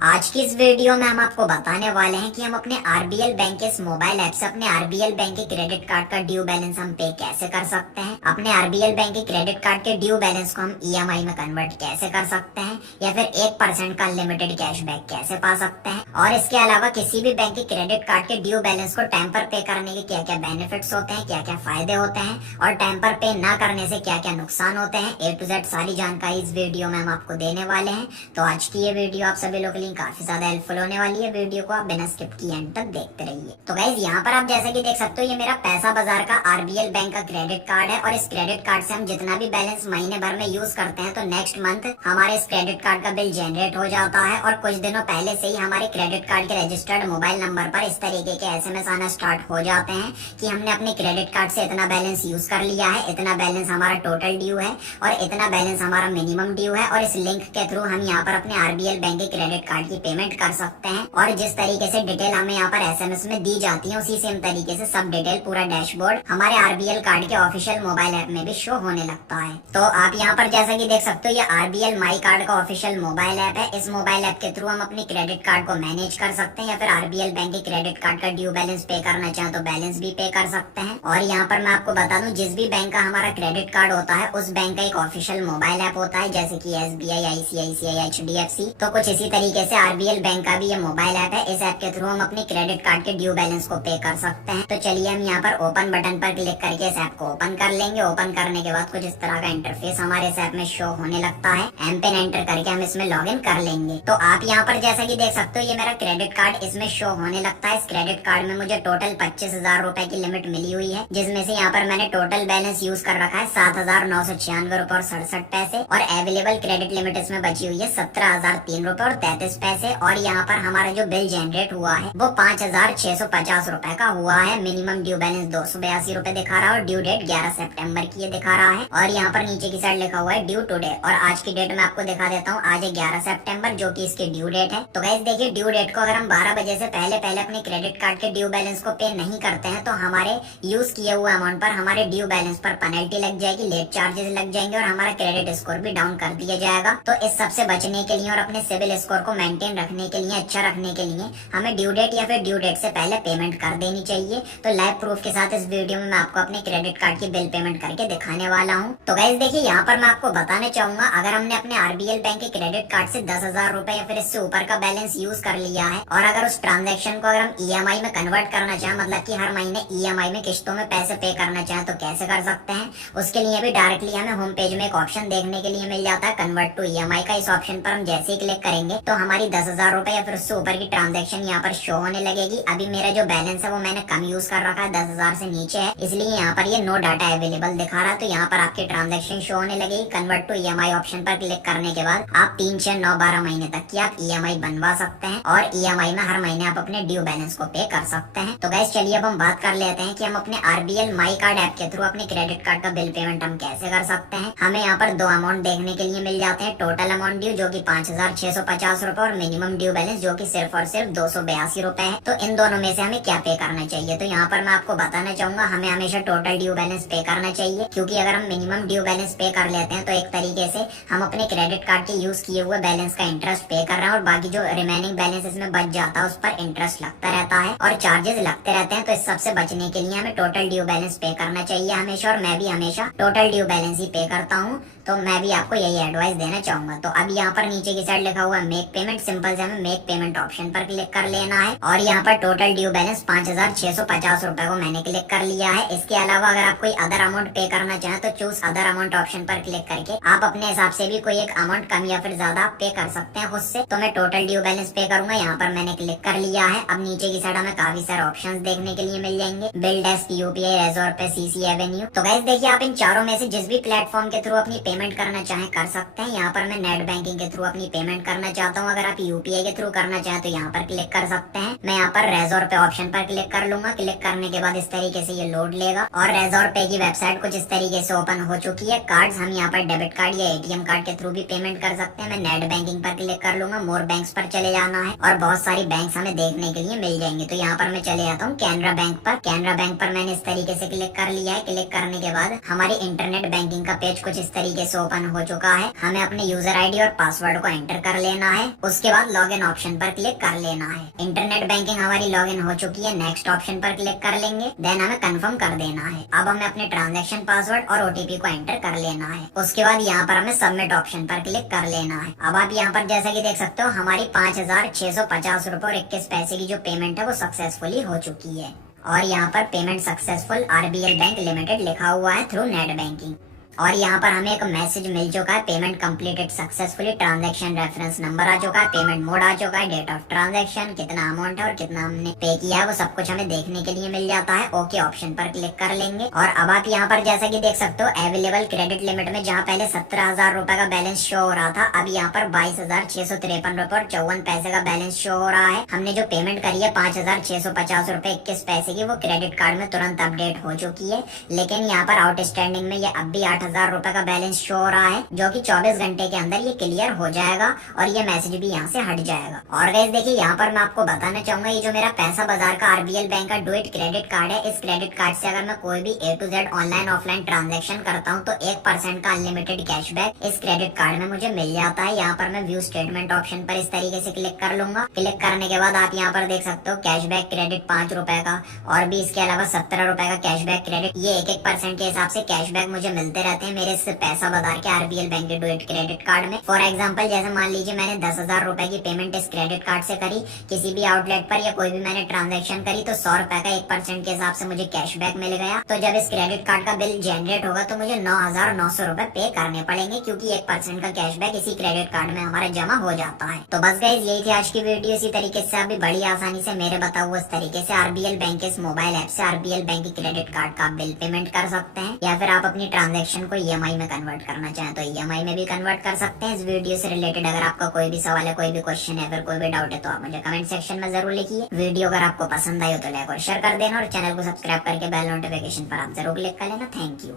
आज की इस वीडियो में हम आपको बताने वाले हैं कि हम अपने आरबीएल बैंक के इस मोबाइल ऐप से अपने आरबीएल बैंक के क्रेडिट कार्ड का ड्यू बैलेंस हम पे कैसे कर सकते हैं, अपने आरबीएल बैंक के क्रेडिट कार्ड के ड्यू बैलेंस को हम ईएमआई में कन्वर्ट कैसे कर सकते हैं या फिर 1% का अनलिमिटेड कैशबैक कैसे पा सकते हैं, और इसके अलावा किसी भी बैंक के क्रेडिट कार्ड के ड्यू बैलेंस को टाइम पर पे करने के क्या क्या बेनिफिट्स होते हैं, क्या क्या फायदे होते हैं और टाइम पर पे ना करने से क्या क्या नुकसान होते हैं। ए टू जेड सारी जानकारी इस वीडियो में हम आपको देने वाले हैं। तो आज की ये वीडियो आप सभी लोगों के लिए काफी ज्यादा हेल्पफुल होने वाली है। वीडियो को आप बिना स्किप किए एंड तक देखते रहिए। तो गाइस यहाँ पर आप जैसा कि देख सकते हो, ये मेरा पैसा बाजार का आरबीएल बैंक का क्रेडिट कार्ड है और इस क्रेडिट कार्ड से हम जितना भी बैलेंस महीने भर में यूज करते हैं तो नेक्स्ट मंथ हमारे इस क्रेडिट कार्ड का बिल जनरेट हो जाता है। और कुछ दिनों पहले से ही हमारे क्रेडिट कार्ड के रजिस्टर्ड मोबाइल नंबर पर इस तरीके के एसएमएस आना स्टार्ट हो जाते हैं कि हमने अपने क्रेडिट कार्ड से इतना बैलेंस यूज कर लिया है, इतना बैलेंस हमारा टोटल ड्यू है और इतना बैलेंस हमारा मिनिमम ड्यू है। और इस लिंक के थ्रू हम यहाँ पर अपने आरबीएल बैंक के क्रेडिट कार्ड की पेमेंट कर सकते हैं और जिस तरीके से डिटेल हमें यहाँ पर एसएमएस में दी जाती है उसी सेम तरीके से सब डिटेल पूरा डैशबोर्ड हमारे आरबीएल कार्ड के ऑफिशियल मोबाइल ऐप में भी शो होने लगता है। तो आप यहाँ पर जैसा कि देख सकते हो, ये आरबीएल माई कार्ड का ऑफिशियल मोबाइल ऐप है। इस मोबाइल ऐप के थ्रू हम अपने क्रेडिट कार्ड को मैनेज कर सकते हैं या फिर आरबीएल बैंक के क्रेडिट कार्ड का ड्यू बैलेंस पे करना चाहे तो बैलेंस भी पे कर सकते हैं। और यहाँ पर मैं आपको बता दूं, जिस भी बैंक का हमारा क्रेडिट कार्ड होता है उस बैंक का एक ऑफिशियल मोबाइल ऐप होता है, जैसे कि एसबीआई, आईसीआईसीआई, एचडीएफसी। तो कुछ इसी तरीके से आरबीएल बैंक का भी ये मोबाइल ऐप है। इस ऐप के थ्रू हम अपने क्रेडिट कार्ड के ड्यू बैलेंस को पे कर सकते हैं। तो चलिए हम यहाँ पर ओपन बटन पर क्लिक करके इस ऐप को ओपन कर लेंगे। ओपन करने के बाद कुछ इस तरह का इंटरफेस हमारे इस ऐप में शो होने लगता है। एम पिन एंटर करके हम इसमें लॉग इन कर लेंगे। तो आप यहाँ पर जैसा कि देख सकते हो, ये मेरा क्रेडिट कार्ड इसमें शो होने लगता है। इस क्रेडिट कार्ड में मुझे टोटल 25,000 रुपए की लिमिट मिली हुई है, जिसमें से यहाँ पर मैंने टोटल बैलेंस यूज कर रखा है 7,996 रुपए और 67 पैसे। और अवेलेबल क्रेडिट लिमिट इसमें बची हुई है 17,003 रुपए और 33 पैसे। और यहाँ पर हमारा जो बिल जनरेट हुआ है वो 5,650 रुपए का हुआ है। मिनिमम ड्यू बैलेंस 282 रुपए दिखा रहा है और ड्यू डेट 11 सितंबर की ये दिखा रहा है। और यहाँ पर नीचे की साइड लिखा हुआ है ड्यू टुडे। और आज की डेट में आपको दिखा देता हूँ, आज है 11 सितंबर जो कि इसकी ड्यू डेट है। तो गाइस देखिए, ड्यू डेट को अगर हम 12 बजे से पहले अपने क्रेडिट कार्ड के ड्यू बैलेंस को पे नहीं करते हैं तो हमारे यूज किए हुए अमाउंट पर हमारे ड्यू बैलेंस पर पेनल्टी लग जाएगी, लेट चार्जेस लग जाएंगे और हमारा क्रेडिट स्कोर भी डाउन कर दिया जाएगा। तो इस सब से बचने के लिए और अपने सिविल स्कोर को मेंटेन रखने के लिए, अच्छा रखने के लिए हमें ड्यू डेट या फिर ड्यू डेट से पहले पेमेंट कर देनी चाहिए। तो लाइव प्रूफ के साथ इस वीडियो में मैं आपको अपने क्रेडिट कार्ड की बिल पेमेंट करके दिखाने वाला हूँ। तो गाइस देखिए, यहाँ पर मैं आपको बताना चाहूंगा, अगर हमने अपने आरबीएल बैंक के क्रेडिट कार्ड से 10,000 रुपए या फिर इससे ऊपर का बैलेंस यूज कर लिया है और अगर उस ट्रांजेक्शन को अगर हम ईएमआई में कन्वर्ट करना चाहें, मतलब कि हर महीने ईएमआई में किस्तों में पैसे पे करना चाहें तो कैसे कर सकते हैं। उसके लिए भी डायरेक्टली हमें होम पेज में एक ऑप्शन देखने के लिए मिल जाता है, कन्वर्ट टू ईएमआई का। इस ऑप्शन पर हम जैसे ही क्लिक करेंगे तो हमारी 10,000 रुपए या फिर उससे ऊपर की ट्रांजेक्शन यहाँ पर शो होने लगेगी। अभी मेरा जो बैलेंस है वो मैंने कम यूज कर रखा है, 10,000 से नीचे है, इसलिए यहाँ पर ये नो डाटा अवेलेबल दिखा रहा है। तो यहाँ पर आपकी ट्रांजेक्शन शो होने लगेगी। कन्वर्ट टू ईएमआई ऑप्शन पर क्लिक करने के बाद आप 3, 6, 9, 12 महीने तक की आप ईएमआई बनवा सकते हैं और ईएमआई में हर महीने आप अपने ड्यू बैलेंस को पे कर सकते हैं। तो गाइस चलिए अब हम बात कर लेते हैं कि हम अपने आरबीएल माई कार्ड ऐप के थ्रू अपने क्रेडिट कार्ड का बिल पेमेंट हम कैसे कर सकते हैं। हमें यहाँ पर दो अमाउंट देखने के लिए मिल जाते हैं, टोटल अमाउंट ड्यू जो कि 5,650 रुपए और मिनिमम ड्यू बैलेंस जो कि सिर्फ और सिर्फ 282 रुपए है। तो इन दोनों में से हमें क्या पे करना चाहिए। तो यहाँ पर मैं आपको बताना चाहूंगा, हमें हमेशा टोटल ड्यू बैलेंस पे करना चाहिए, क्योंकि अगर हम मिनिमम ड्यू बैलेंस पे कर लेते हैं तो एक तरीके से हम अपने क्रेडिट कार्ड के यूज किए हुए बैलेंस का इंटरेस्ट पे कर रहे हैं और बाकी जो रिमेनिंग बैलेंस इसमें बच जाता है उस पर इंटरेस्ट लगता रहता है और चार्जेस लगते रहते हैं। तो इस सबसे बचने के लिए हमें टोटल ड्यू बैलेंस पे करना चाहिए हमेशा। और मैं भी हमेशा टोटल ड्यू बैलेंस ही पे करता हूँ, तो मैं भी आपको यही एडवाइस देना चाहूंगा। तो अब यहाँ पर नीचे की साइड लिखा हुआ है मेक पेमेंट। सिंपल से हमें मेक पेमेंट ऑप्शन पर क्लिक कर लेना है और यहाँ पर टोटल ड्यू बैलेंस 5,650 रुपए को मैंने क्लिक कर लिया है। इसके अलावा अगर आप कोई अदर अमाउंट पे करना चाहें तो चूज अदर अमाउंट ऑप्शन पर क्लिक करके आप अपने हिसाब से भी कोई एक अमाउंट कम या फिर ज्यादा पे कर सकते हैं खुद से। तो मैं टोटल ड्यू बैलेंस पे करूंगा, यहाँ पर मैंने क्लिक कर लिया है। अब नीचे की साइड हमें काफी सारे ऑप्शन देखने के लिए मिल जाएंगे, बिल डेस्क, यूपीआई, रेजोर पे, सीसी एवेन्यू। तो गाइस देखिए, आप इन चारों में से जिस भी प्लेटफॉर्म के थ्रू अपनी पेमेंट करना चाहें कर सकते हैं। यहाँ पर मैं नेट बैंकिंग के थ्रू अपनी पेमेंट करना चाहता हूँ। अगर आप यूपीआई के थ्रू करना चाहें तो यहाँ पर क्लिक कर सकते हैं। मैं यहाँ पर रेजोर पे ऑप्शन पर क्लिक कर लूंगा। क्लिक करने के बाद इस तरीके से ये लोड लेगा और रेजोर पे की वेबसाइट कुछ इस तरीके से ओपन हो चुकी है। कार्ड्स हम यहाँ पर डेबिट कार्ड या एटीएम कार्ड के थ्रू भी पेमेंट कर सकते हैं। मैं नेट बैंकिंग पर क्लिक कर लूंगा, मोर बैंक्स पर चले जाना है और बहुत सारी बैंक्स हमें देखने के लिए मिल जाएंगे। तो यहाँ पर मैं चले जाता हूँ कैनरा बैंक पर। कैनरा बैंक पर मैंने इस तरीके से क्लिक कर लिया है। क्लिक करने के बाद हमारी इंटरनेट बैंकिंग का पेज कुछ इस तरीके से ओपन हो चुका है। हमें अपने यूजर आईडी और पासवर्ड को एंटर कर लेना है। उसके बाद लॉगिन ऑप्शन पर क्लिक कर लेना है। इंटरनेट बैंकिंग हमारी लॉगिन हो चुकी है। नेक्स्ट ऑप्शन पर क्लिक कर लेंगे, देन हमें कंफर्म कर देना है। अब हमें अपने ट्रांजैक्शन पासवर्ड और ओटीपी को एंटर कर लेना है। उसके बाद यहाँ पर हमें सबमिट ऑप्शन पर क्लिक कर लेना है। अब आप यहाँ पर जैसा कि देख सकते हो हमारी 5,650 रुपए और 21 पैसे की जो पेमेंट है वो सक्सेसफुली हो चुकी है। और यहाँ पर payment successful RBL bank limited लिखा हुआ है थ्रू नेट बैंकिंग। और यहाँ पर हमें एक मैसेज मिल चुका है, payment completed successfully, transaction reference number आ चुका है, पेमेंट मोड आ चुका है, डेट ऑफ ट्रांजैक्शन, कितना अमाउंट है और कितना हमने पे किया है वो सब कुछ हमें देखने के लिए मिल जाता है। ओके ऑप्शन पर क्लिक कर लेंगे। और अब आप यहाँ पर जैसा कि देख सकते हो अवेलेबल क्रेडिट लिमिट में जहाँ पहले 17,000 रुपए का बैलेंस शो हो रहा था, अब यहाँ पर 22,653 रुपए और 54 पैसे का बैलेंस शो हो रहा है। हमने जो पेमेंट करी है 5,650 रुपए 21 पैसे की वो क्रेडिट कार्ड में तुरंत अपडेट हो चुकी है। लेकिन यहाँ पर आउटस्टैंडिंग में ये अब भी 8,000 रुपए का बैलेंस शो हो रहा है, जो कि 24 घंटे के अंदर ये क्लियर हो जाएगा और ये मैसेज भी यहाँ से हट जाएगा। और गाइस देखिए यहाँ पर मैं आपको बताना चाहूंगा, ये जो मेरा पैसा बाजार का आरबीएल बैंक का डू इट क्रेडिट कार्ड है, इस क्रेडिट कार्ड से अगर मैं कोई भी A to Z online offline transaction करता हूँ तो 1% का अनलिमिटेड कैशबैक इस क्रेडिट कार्ड में मुझे मिल जाता है। यहाँ पर मैं व्यू स्टेटमेंट ऑप्शन पर इस तरीके से क्लिक कर लूंगा। क्लिक करने के बाद आप यहाँ पर देख सकते हो कैशबैक क्रेडिट 5 रुपए का और भी इसके अलावा 17 रुपए का कैशबैक क्रेडिट, ये 1% के हिसाब से कैशबैक मुझे मिलते रहते हैं मेरे पैसा बाजार के आरबीएल बैंक के डू इट क्रेडिट कार्ड में। फॉर एग्जांपल जैसे मान लीजिए मैंने 10,000 रुपए की पेमेंट इस क्रेडिट कार्ड से करी किसी भी आउटलेट पर या कोई भी मैंने ट्रांजैक्शन करी तो 100 रुपए का 1% के हिसाब से मुझे कैशबैक मिल गया। तो जब इस क्रेडिट कार्ड का बिल जनरेट होगा तो मुझे 9,900 रुपए पे करने पड़ेंगे, क्योंकि 1% का कैशबैक इसी क्रेडिट कार्ड में हमारा जमा हो जाता है। तो बस गाइस यही थी आज की वीडियो। इसी तरीके से आप भी बड़ी आसानी से मेरे बताओ उस तरीके से आरबीएल बैंक के इस मोबाइल ऐप से आरबीएल बैंक की क्रेडिट कार्ड का बिल पेमेंट कर सकते हैं, या फिर आप अपनी ट्रांजैक्शन को ईएमआई में कन्वर्ट करना चाहें तो ईएमआई में भी कन्वर्ट कर सकते हैं। इस वीडियो से रिलेटेड अगर आपका कोई भी सवाल है, कोई भी क्वेश्चन है, अगर कोई भी डाउट है तो आप मुझे कमेंट सेक्शन में जरूर लिखिए। वीडियो अगर आपको पसंद आई हो तो लाइक और शेयर कर देना और चैनल को सब्सक्राइब करके बेल नोटिफिकेशन पर आप जरूर क्लिक कर लेना। Thank you.